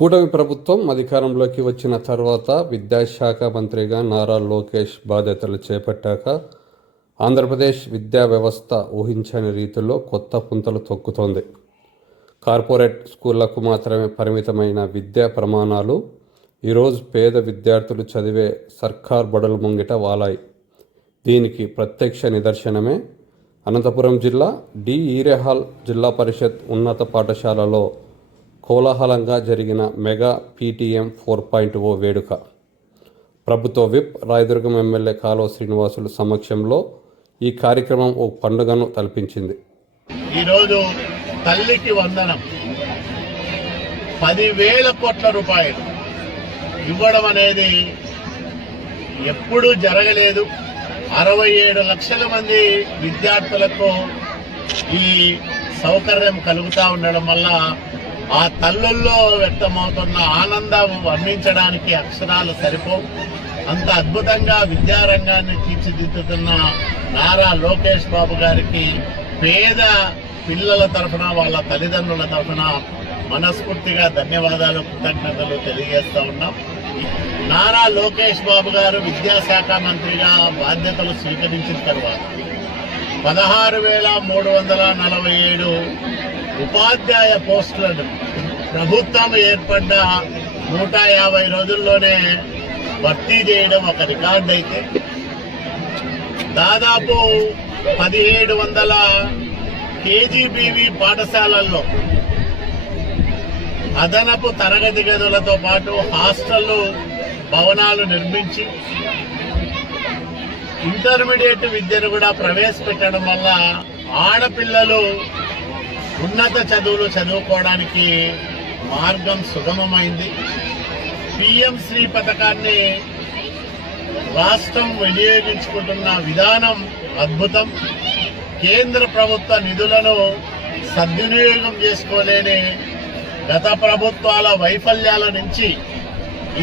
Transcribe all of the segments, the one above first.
కూటమి ప్రభుత్వం అధికారంలోకి వచ్చిన తర్వాత విద్యాశాఖ మంత్రిగా నారా లోకేష్ బాధ్యతలు చేపట్టాక ఆంధ్రప్రదేశ్ విద్యా వ్యవస్థ ఊహించని రీతిలో కొత్త పుంతలు తొక్కుతోంది. కార్పొరేట్ స్కూళ్లకు మాత్రమే పరిమితమైన విద్యా ప్రమాణాలు ఈరోజు పేద విద్యార్థులు చదివే సర్కార్ బడుల ముంగిట వాలాయి. దీనికి ప్రత్యక్ష నిదర్శనమే అనంతపురం జిల్లా డి ఈరేహాల్ జిల్లా పరిషత్ ఉన్నత పాఠశాలలో కోలాహలంగా జరిగిన మెగా పీటీఎం 4.0 వేడుక. ప్రభుత్వ విప్ రాయదుర్గం ఎమ్మెల్యే కాలువ శ్రీనివాసులు సమక్షంలో ఈ కార్యక్రమం ఓ పండుగను తలపించింది. ఈరోజు తల్లికి వందనం 10,000 కోట్ల రూపాయలు ఇవ్వడం అనేది ఎప్పుడూ జరగలేదు. 67 లక్షల మంది విద్యార్థులకు ఈ సౌకర్యం కలుగుతూ ఉండడం వల్ల ఆ తల్లుల్లో వ్యక్తమవుతున్న ఆనందం వర్ణించడానికి అక్షరాలు సరిపోవు. అంత అద్భుతంగా విద్యారంగాన్ని తీర్చిదిద్దుతున్న నారా లోకేష్ బాబు గారికి పేద పిల్లల తరఫున వాళ్ళ తల్లిదండ్రుల తరఫున మనస్ఫూర్తిగా ధన్యవాదాలు, కృతజ్ఞతలు తెలియజేస్తా ఉన్నాం. నారా లోకేష్ బాబు గారు విద్యాశాఖ మంత్రిగా బాధ్యతలు స్వీకరించిన తర్వాత 16,347 ఉపాధ్యాయ పోస్టులను ప్రభుత్వం ఏర్పడ్డ 150 రోజుల్లోనే భర్తీ చేయడం ఒక రికార్డు అయితే, దాదాపు 1,700 కేజీబీవీ పాఠశాలల్లో అదనపు తరగతి గదులతో పాటు హాస్టళ్లు భవనాలు నిర్మించి ఇంటర్మీడియట్ విద్యను కూడా ప్రవేశపెట్టడం వల్ల ఆడపిల్లలు ఉన్నత చదువులు చదువుకోవడానికి మార్గం సుగమమైంది. పిఎం శ్రీ పథకాన్ని రాష్ట్రం వినియోగించుకుంటున్న విధానం అద్భుతం. కేంద్ర ప్రభుత్వ నిధులను సద్వినియోగం చేసుకోలేని గత ప్రభుత్వాల వైఫల్యాల నుంచి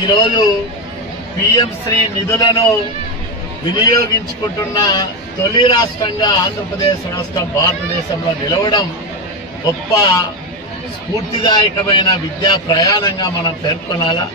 ఈరోజు పిఎం శ్రీ నిధులను వినియోగించుకుంటున్న తొలి రాష్ట్రంగా ఆంధ్రప్రదేశ్ రాష్ట్రం భారతదేశంలో నిలవడం గొప్ప స్ఫూర్తిదాయకమైన విద్యా ప్రయాణంగా మనం పేర్కొనాలా.